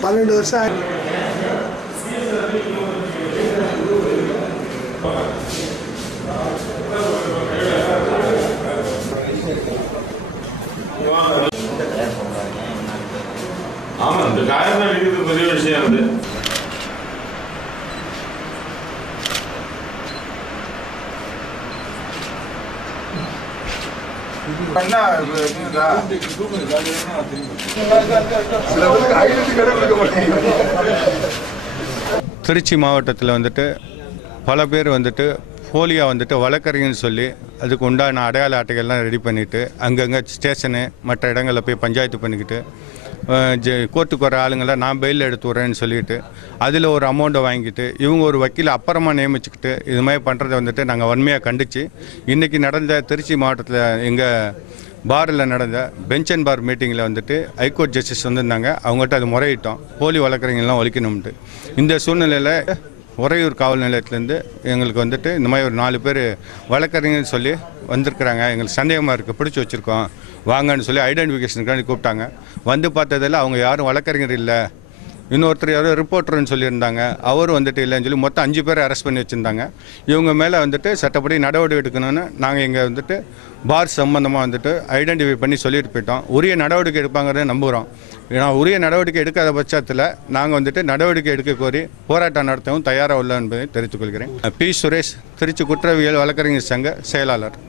12 வருஷம் ஆமா இந்த காயம் தான் இருக்குது பெரிய விஷயம் அது திருச்சி மாவட்டத்தில் வந்துட்டு பல பேர் வந்துட்டு போலியோ வந்துட்டு வழக்கறிஞர்னு சொல்லி அதுக்கு உண்டான அடையாள அட்டைகள்லாம் ரெடி பண்ணிவிட்டு அங்கங்கே ஸ்டேஷனு மற்ற இடங்களில் போய் பஞ்சாயத்து பண்ணிக்கிட்டு கோர்ட்டுக்கு வர ஆளுங்களை நான் பெயில் எடுத்து விட்றேன்னு சொல்லிவிட்டு அதில் ஒரு அமௌண்ட்டை வாங்கிட்டு இவங்க ஒரு வக்கீலை அப்புறமா நியமிச்சுக்கிட்டு இது மாதிரி பண்ணுறதை வந்துட்டு நாங்கள் வன்மையாக கண்டித்து இன்றைக்கி நடந்த திருச்சி மாவட்டத்தில் எங்கள் பாரில் நடந்த பெஞ்ச் அண்ட் பார் மீட்டிங்கில் வந்துட்டு ஹைகோர்ட் ஜஸ்டிஸ் வந்திருந்தாங்க. அவங்ககிட்ட அது முறையிட்டோம், போலி வழக்கறிஞர்லாம் ஒழிக்கணும்ட்டு. இந்த சூழ்நிலையில் உறையூர் காவல் நிலையத்திலேருந்து எங்களுக்கு வந்துட்டு இந்த மாதிரி ஒரு 4 பேர் வழக்கறிஞர்னு சொல்லி வந்திருக்கிறாங்க, எங்களுக்கு சந்தேகமாக இருக்குது, பிடிச்சி வச்சுருக்கோம் வாங்கன்னு சொல்லி ஐடென்டிஃபிகேஷனுக்காண்டி கூப்பிட்டாங்க. வந்து பார்த்ததில் அவங்க யாரும் வழக்கறிஞர் இல்லை, இன்னொருத்தர் யாரோ ரிப்போர்ட்டர்னு சொல்லியிருந்தாங்க, அவரும் வந்துட்டு இல்லைன்னு சொல்லி மொத்தம் 5 பேரை அரெஸ்ட் பண்ணி வச்சுருந்தாங்க. இவங்க மேலே வந்துட்டு சட்டப்படி நடவடிக்கை எடுக்கணும்னு நாங்கள் இங்கே வந்துட்டு பார் சம்பந்தமாக வந்துட்டு ஐடென்டிஃபை பண்ணி சொல்லிட்டு போயிட்டோம். உரிய நடவடிக்கை எடுப்பாங்கிறத நம்புகிறோம். ஏன்னா உரிய நடவடிக்கை எடுக்காத பட்சத்தில் நாங்கள் வந்துட்டு நடவடிக்கை எடுக்க கோரி போராட்டம் நடத்தவும் தயாராக உள்ள என்பதை தெரிவித்துக் கொள்கிறேன். பி. சுரேஷ், திருச்சி குற்றவியல் வழக்கறிஞர் சங்க செயலாளர்.